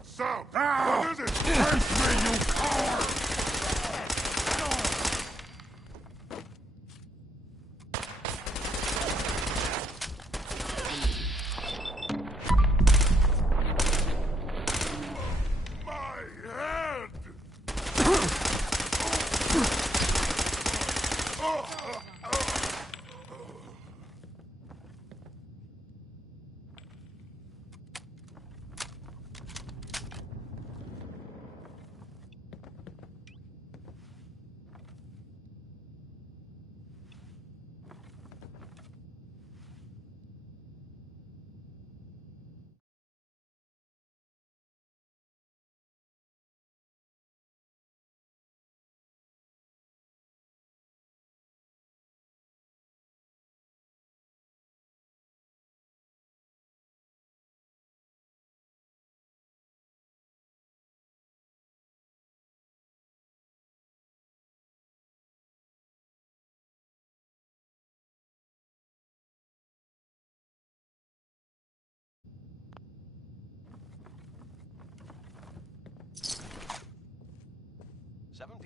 that sound? What is it? Face me, you coward!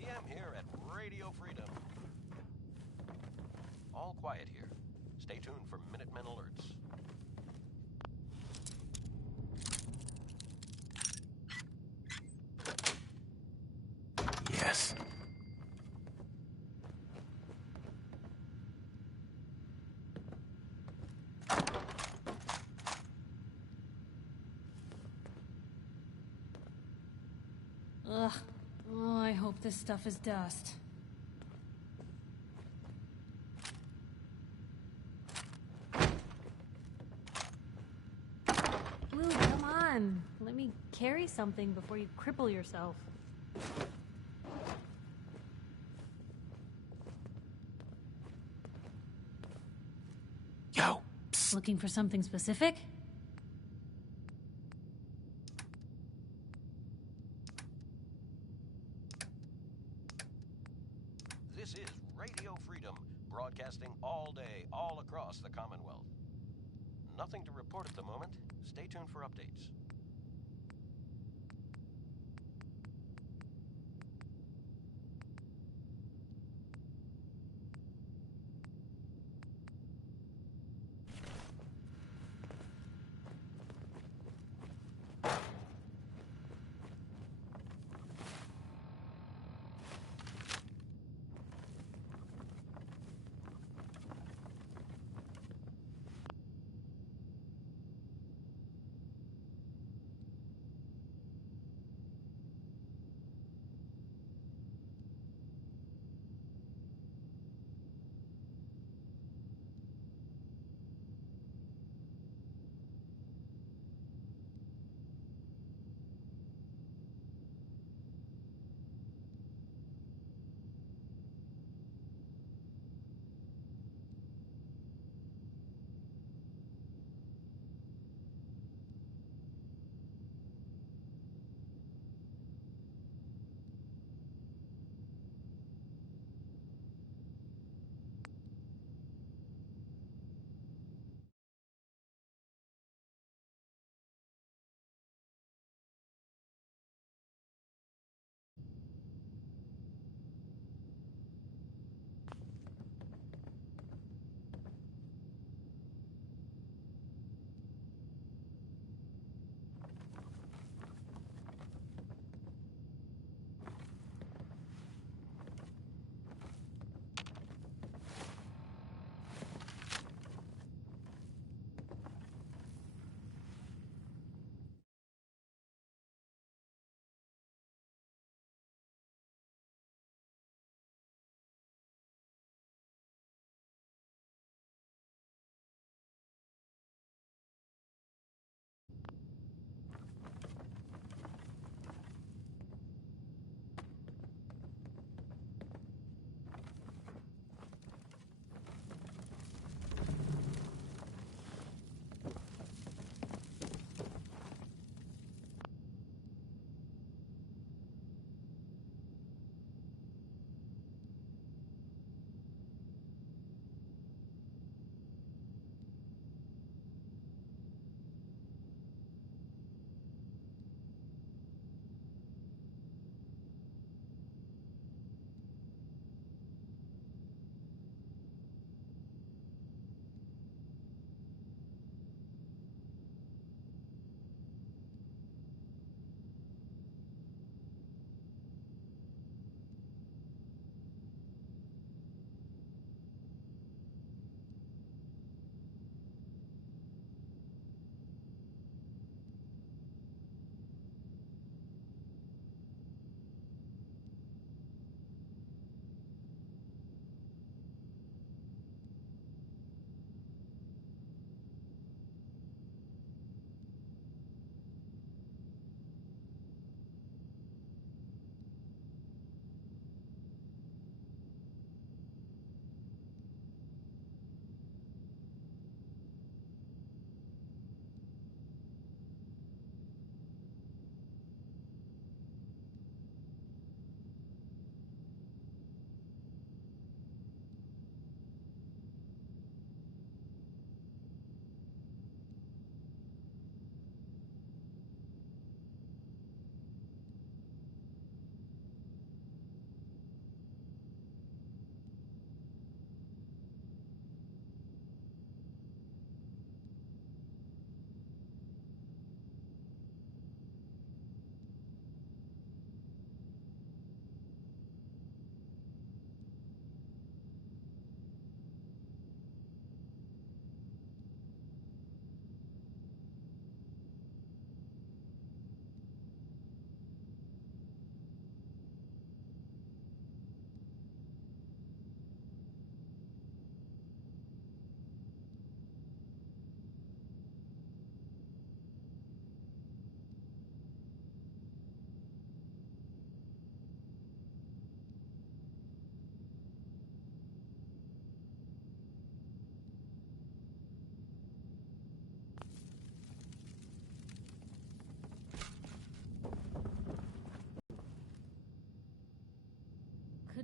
PM here at Radio Freedom. All quiet here. Stay tuned for Minutemen alerts. Yes. Ugh. Oh, I hope this stuff is dust. Blue, come on. Let me carry something before you cripple yourself. Yo, psst. Looking for something specific? This is Radio Freedom, broadcasting all day, all across the Commonwealth. Nothing to report at the moment. Stay tuned for updates.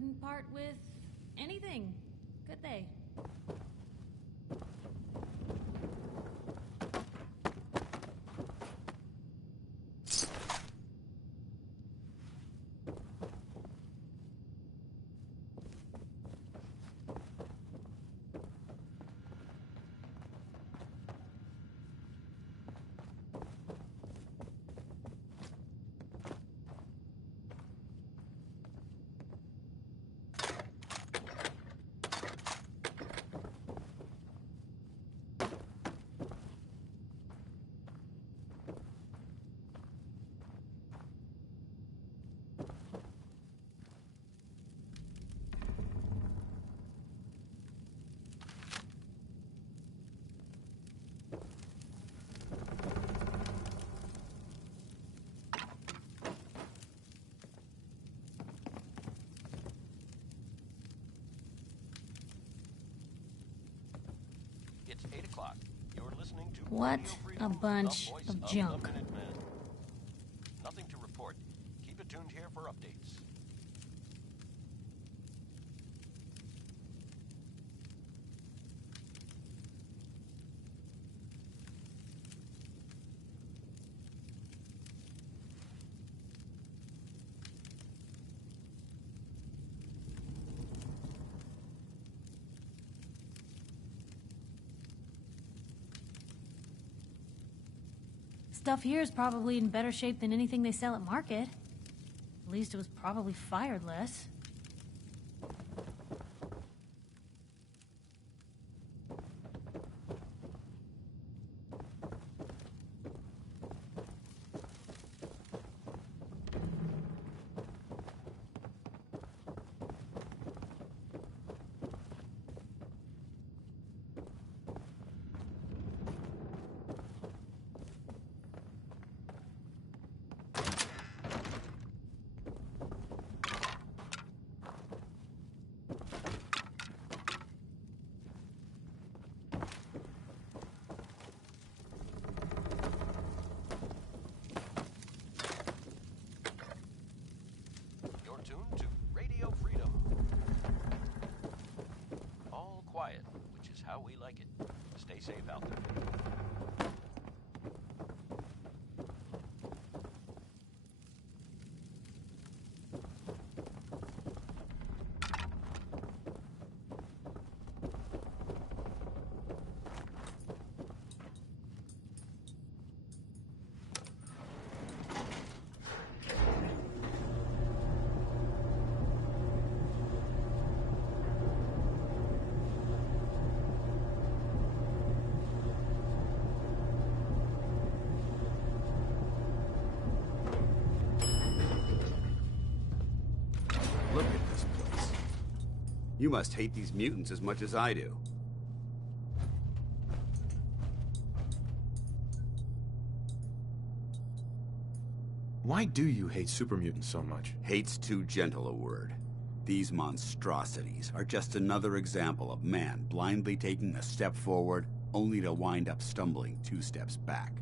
couldn't part with anything, could they? It's 8 o'clock. You're listening to What Radio a Freedom, bunch the voice of the junk. Minutemen. Nothing to report. Keep it tuned here for updates. Stuff here is probably in better shape than anything they sell at market. At least it was probably fired less. You're tuned to Radio Freedom. All quiet, which is how we like it. Stay safe out there. Look at this place. You must hate these mutants as much as I do. Why do you hate super mutants so much? Hate's too gentle a word. These monstrosities are just another example of man blindly taking a step forward, only to wind up stumbling 2 steps back.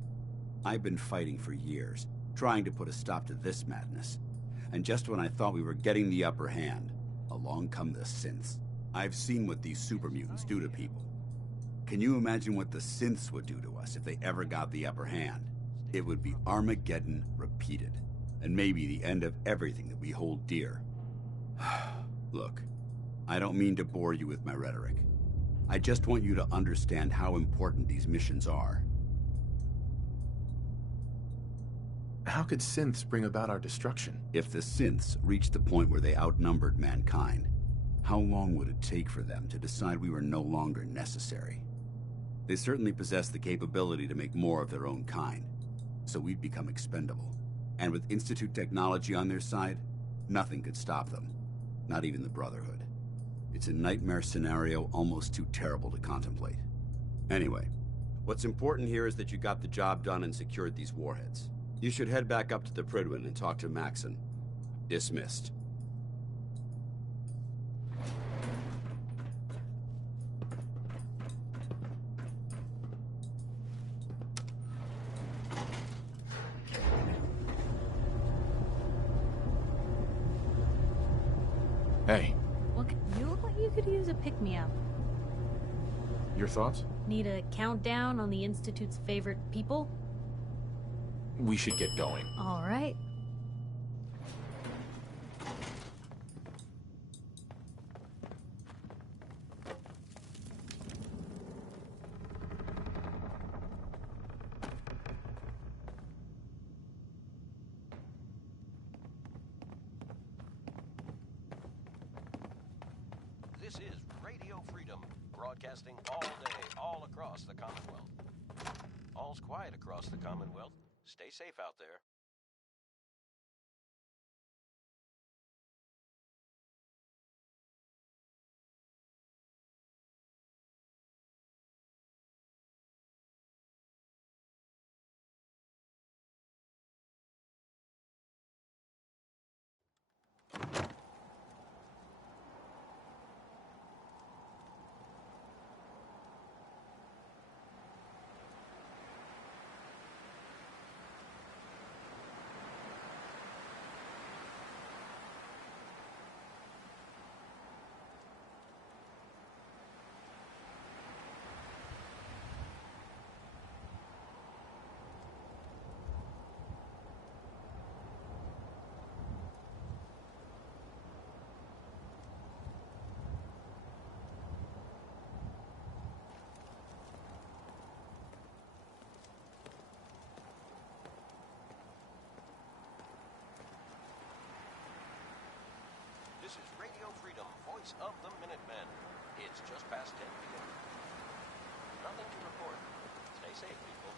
I've been fighting for years, trying to put a stop to this madness. And just when I thought we were getting the upper hand, along come the synths. I've seen what these super mutants do to people. Can you imagine what the synths would do to us if they ever got the upper hand? It would be Armageddon repeated, and maybe the end of everything that we hold dear. Look, I don't mean to bore you with my rhetoric. I just want you to understand how important these missions are. How could synths bring about our destruction? If the synths reached the point where they outnumbered mankind, how long would it take for them to decide we were no longer necessary? They certainly possess the capability to make more of their own kind, so we'd become expendable. And with Institute technology on their side, nothing could stop them, not even the Brotherhood. It's a nightmare scenario almost too terrible to contemplate. Anyway, what's important here is that you got the job done and secured these warheads. You should head back up to the Prydwen and talk to Maxon. Dismissed. Hey, Look, you look like you could use a pick-me-up. your thoughts? Need a countdown on the Institute's favorite people? We should get going. All right. This is Radio Freedom, broadcasting all day, all across the Commonwealth. All's quiet across the Commonwealth. Stay safe out there. This is Radio Freedom, voice of the Minutemen. It's just past 10 p.m. Nothing to report. Stay safe, people.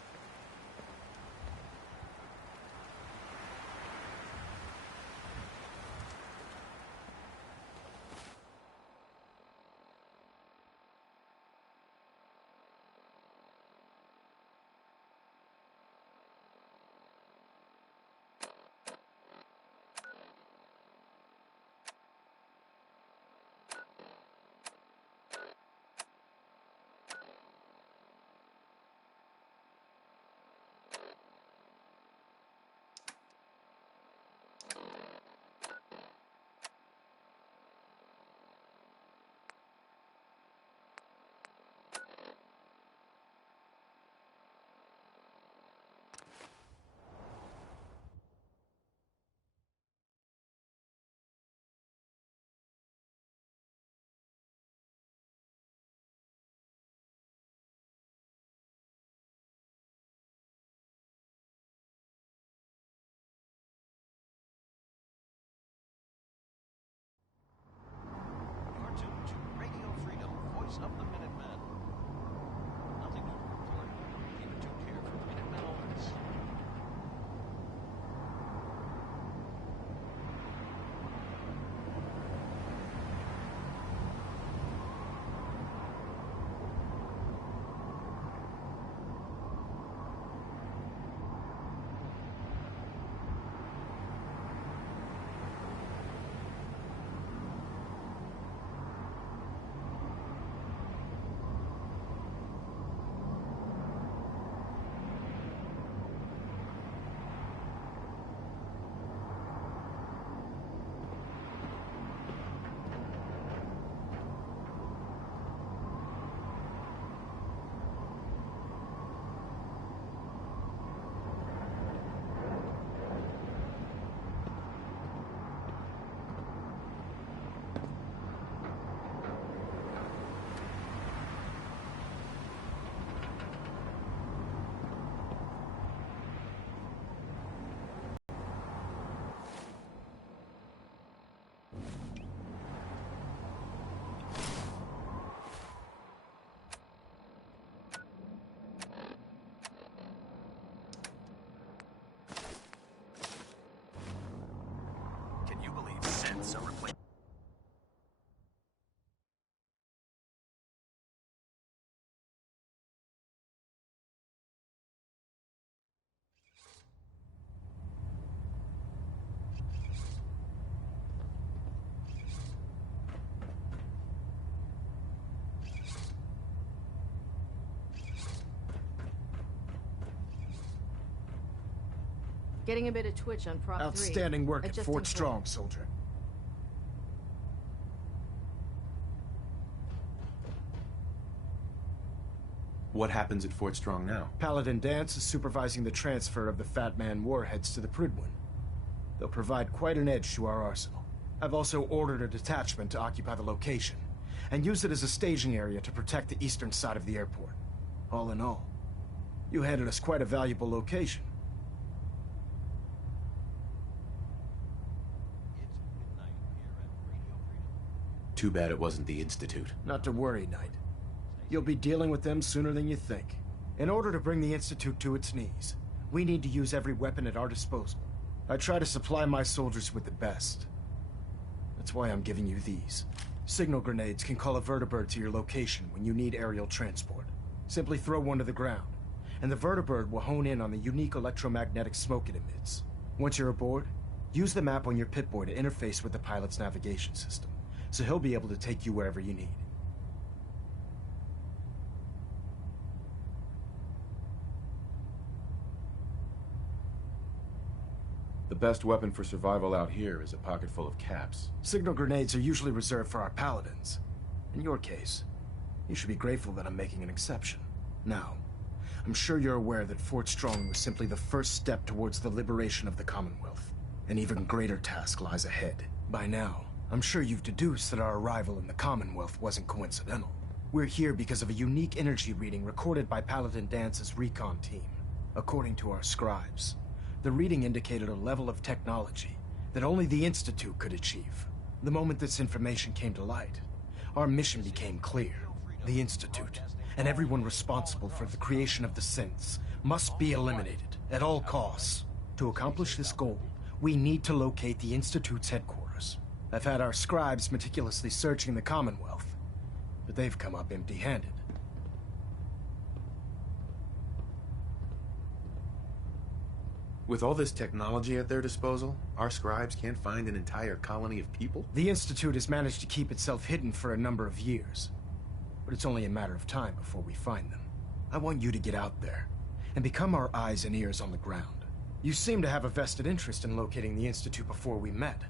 You're tuned to Radio Freedom, voice of the Minutemen. Nothing to report. Keep it tuned here for Minutemen alerts. Can you believe synths are replaced? Getting a bit of twitch on Prop 3. Outstanding work at Adjusting Fort for- Strong, soldier. What happens at Fort Strong now? Paladin Dance is supervising the transfer of the Fat Man warheads to the Prydwen. They'll provide quite an edge to our arsenal. I've also ordered a detachment to occupy the location, and use it as a staging area to protect the eastern side of the airport. All in all, you handed us quite a valuable location. Too bad it wasn't the Institute. Not to worry, Knight. You'll be dealing with them sooner than you think. In order to bring the Institute to its knees, we need to use every weapon at our disposal. I try to supply my soldiers with the best. That's why I'm giving you these. Signal grenades can call a vertibird to your location when you need aerial transport. Simply throw one to the ground, and the vertibird will hone in on the unique electromagnetic smoke it emits. Once you're aboard, use the map on your Pip-Boy to interface with the pilot's navigation system, so he'll be able to take you wherever you need. The best weapon for survival out here is a pocket full of caps. Signal grenades are usually reserved for our paladins. In your case, you should be grateful that I'm making an exception. Now, I'm sure you're aware that Fort Strong was simply the first step towards the liberation of the Commonwealth. An even greater task lies ahead. By now, I'm sure you've deduced that our arrival in the Commonwealth wasn't coincidental. We're here because of a unique energy reading recorded by Paladin Dance's recon team. According to our scribes, the reading indicated a level of technology that only the Institute could achieve. The moment this information came to light, our mission became clear. The Institute, and everyone responsible for the creation of the synths, must be eliminated at all costs. To accomplish this goal, we need to locate the Institute's headquarters. I've had our scribes meticulously searching the Commonwealth, but they've come up empty-handed. With all this technology at their disposal, our scribes can't find an entire colony of people? The Institute has managed to keep itself hidden for a number of years, but it's only a matter of time before we find them. I want you to get out there and become our eyes and ears on the ground. You seem to have a vested interest in locating the Institute before we met,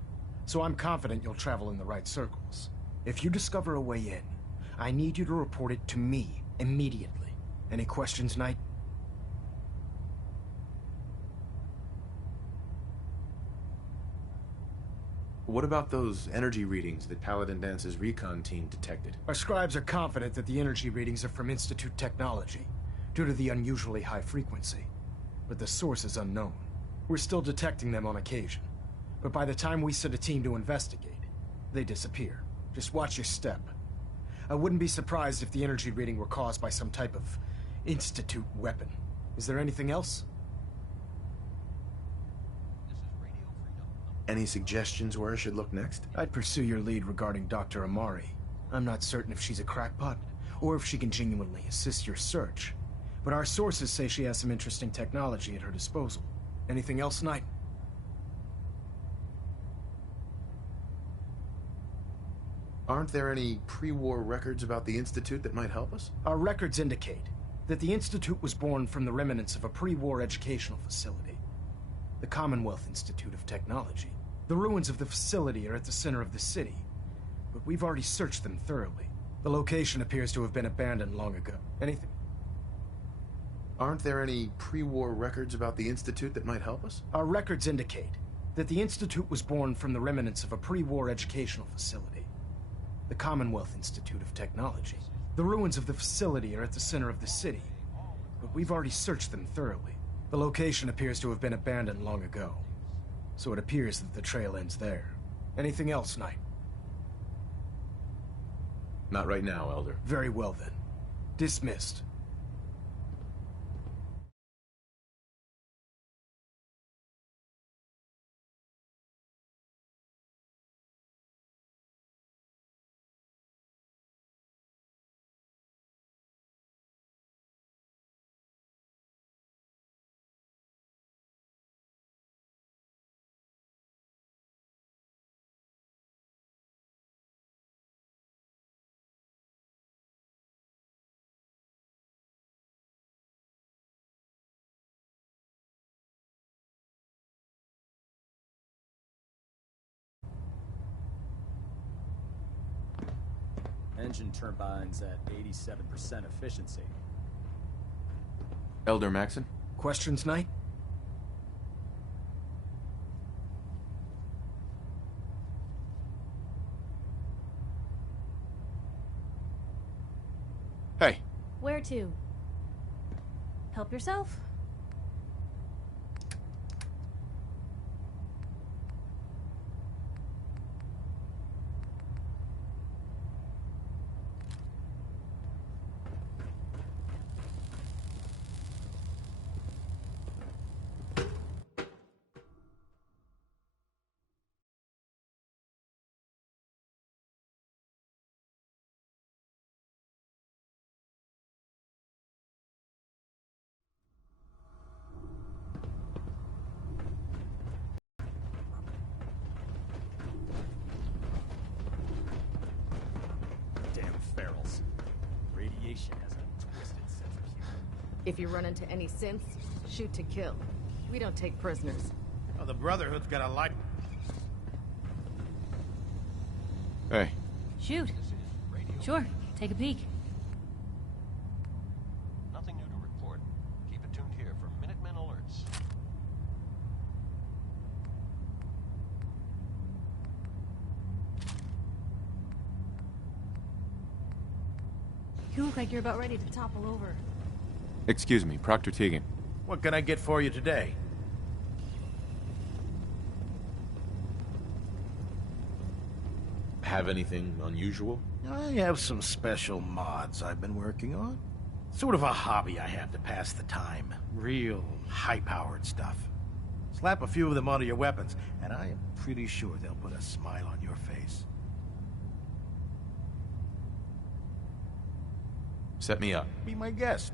so I'm confident you'll travel in the right circles. If you discover a way in, I need you to report it to me immediately. Any questions, Knight? What about those energy readings that Paladin Dance's recon team detected? Our scribes are confident that the energy readings are from Institute technology, due to the unusually high frequency. But the source is unknown. We're still detecting them on occasion, but by the time we send a team to investigate, they disappear. Just watch your step. I wouldn't be surprised if the energy reading were caused by some type of Institute weapon. Is there anything else? Any suggestions where I should look next? I'd pursue your lead regarding Dr. Amari. I'm not certain if she's a crackpot, or if she can genuinely assist your search. But our sources say she has some interesting technology at her disposal. Anything else, Knight? Aren't there any pre-war records about the Institute that might help us? Our records indicate that the Institute was born from the remnants of a pre-war educational facility, the Commonwealth Institute of Technology. The ruins of the facility are at the center of the city, but we've already searched them thoroughly. The location appears to have been abandoned long ago. Anything? Aren't there any pre-war records about the Institute that might help us? Our records indicate that the Institute was born from the remnants of a pre-war educational facility, the Commonwealth Institute of Technology. The ruins of the facility are at the center of the city, but we've already searched them thoroughly. The location appears to have been abandoned long ago, so it appears that the trail ends there. Anything else, Knight? Not right now, Elder. Very well then. Dismissed. Engine turbines at 87% efficiency. Elder Maxon? Questions, Knight? Hey. Where to? Help yourself? Damn ferals. Radiation has a twisted sense of humor. If you run into any synths, shoot to kill. We don't take prisoners. Oh, the Brotherhood's got a light. Hey. Shoot. This is Radio Sure, take a peek. Nothing new to report. Keep it tuned here for Minutemen alerts. You look like you're about ready to topple over. Excuse me, Proctor Teagan. What can I get for you today? Have anything unusual? I have some special mods I've been working on. Sort of a hobby I have to pass the time. Real high-powered stuff. Slap a few of them onto your weapons, and I am pretty sure they'll put a smile on your face. Set me up. Be my guest.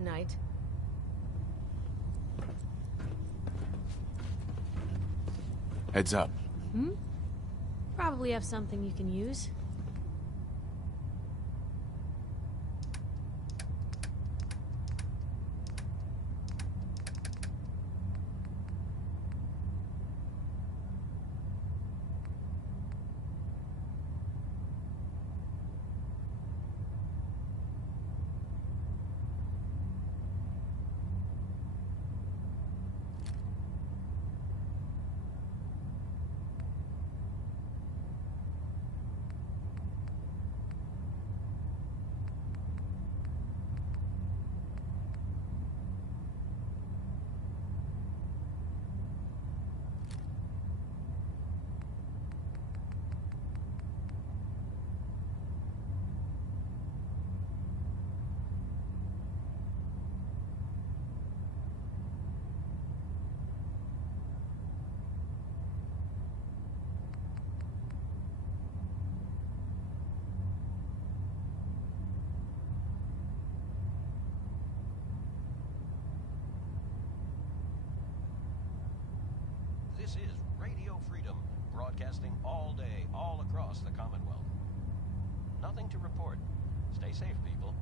Knight. Heads up. Probably have something you can use. This is Radio Freedom, broadcasting all day, all across the Commonwealth. Nothing to report. Stay safe, people.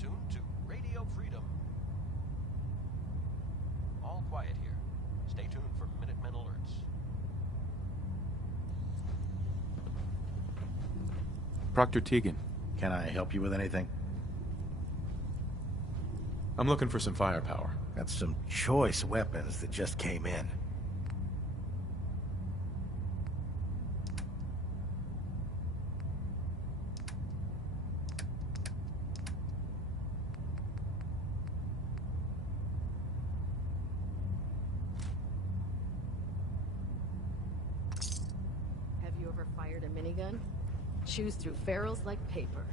tuned to Radio Freedom. All quiet here. Stay tuned for Minutemen alerts. Proctor Tegan. Can I help you with anything? I'm looking for some firepower. Got some choice weapons that just came in. Have you ever fired a minigun? Chews through ferrules like paper.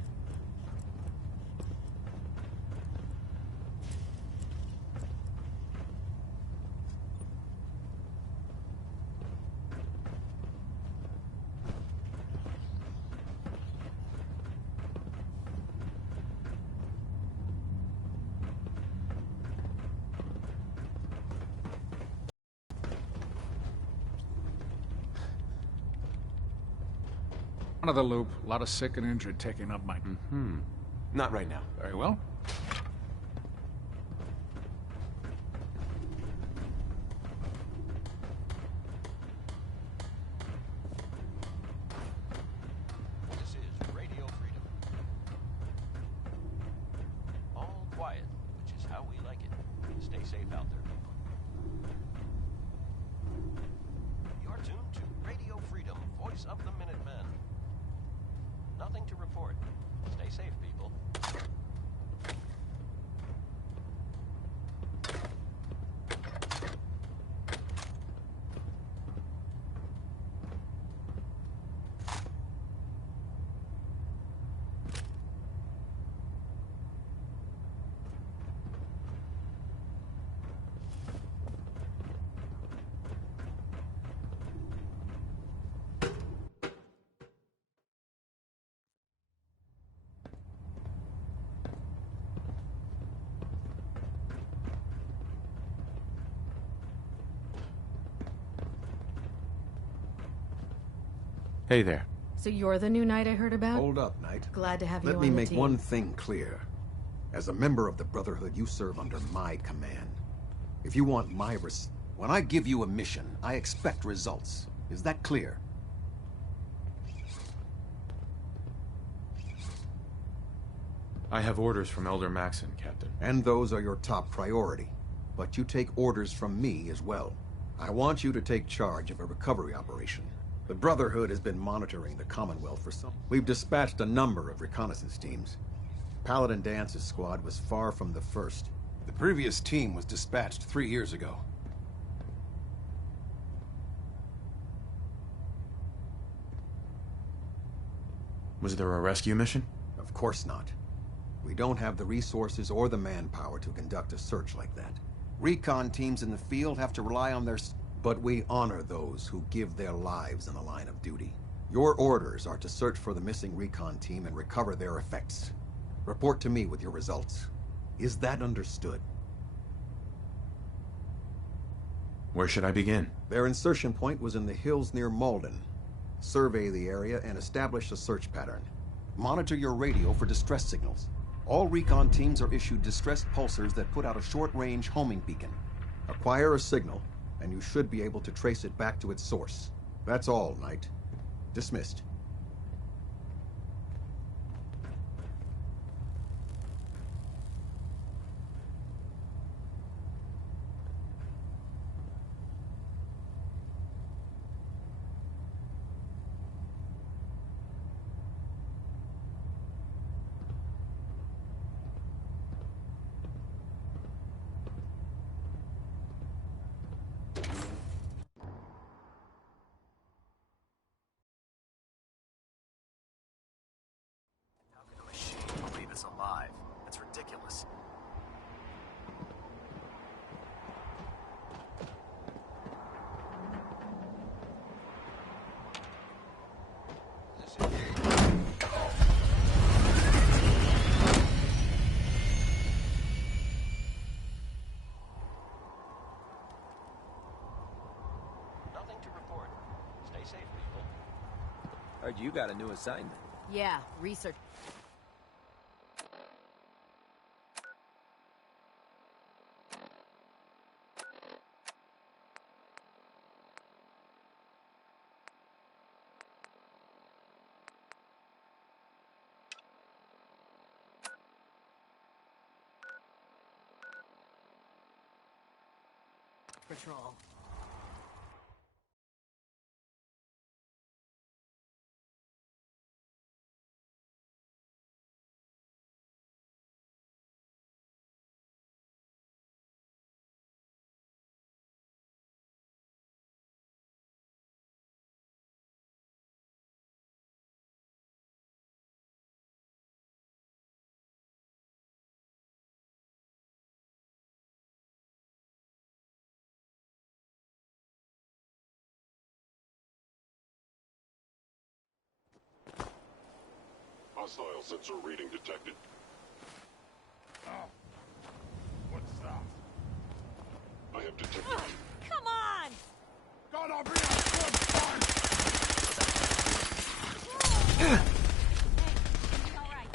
Out of the loop. A lot of sick and injured taking up my... Not right now. Very well. This is Radio Freedom. All quiet, which is how we like it. Stay safe out there, people. You're tuned to Radio Freedom, voice of the Minutemen. Nothing to report. Stay safe, people. Hey there. So you're the new knight I heard about? Hold up, Knight. Glad to have you Let on me the make team. one thing clear. As a member of the Brotherhood, you serve under my command. If you want my when I give you a mission, I expect results. Is that clear? I have orders from Elder Maxon, Captain. And those are your top priority. But you take orders from me as well. I want you to take charge of a recovery operation. The Brotherhood has been monitoring the Commonwealth for some... We've dispatched a number of reconnaissance teams. Paladin Dance's squad was far from the first. The previous team was dispatched 3 years ago. Was there a rescue mission? Of course not. We don't have the resources or the manpower to conduct a search like that. Recon teams in the field have to rely on their... But we honor those who give their lives in the line of duty. Your orders are to search for the missing recon team and recover their effects. Report to me with your results. Is that understood? Where should I begin? Their insertion point was in the hills near Malden. Survey the area and establish a search pattern. Monitor your radio for distress signals. All recon teams are issued distress pulsars that put out a short-range homing beacon. Acquire a signal, and you should be able to trace it back to its source. That's all, Knight. Dismissed. Alive. That's ridiculous. Nothing to report. Stay safe, people. Heard you got a new assignment. Yeah, research. patrol. Hostile sensor reading detected. Oh. What's that? I have detected. Come on! Gonna be a good fight! Hey, it's all right.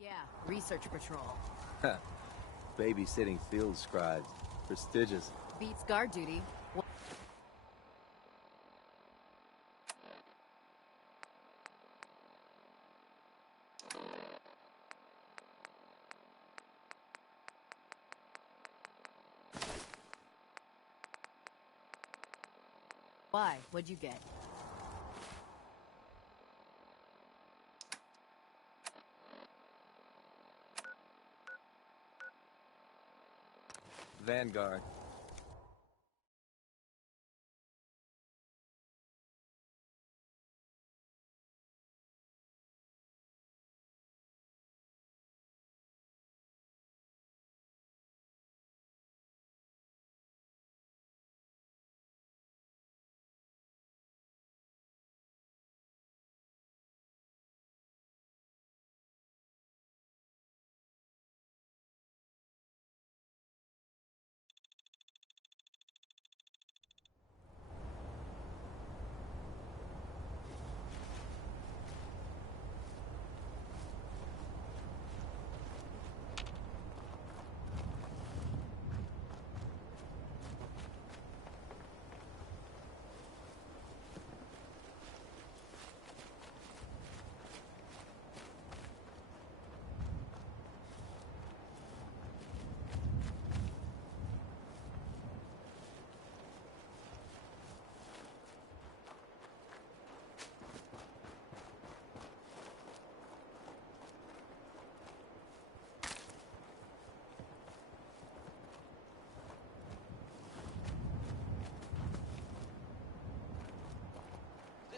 Yeah, research patrol. Babysitting field scribes. Prestigious. Beats guard duty. Why? What'd you get? Vanguard.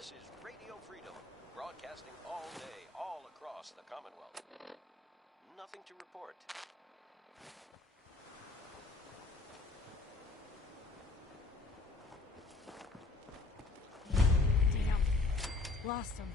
This is Radio Freedom, broadcasting all day, all across the Commonwealth. Nothing to report. Damn. Lost him.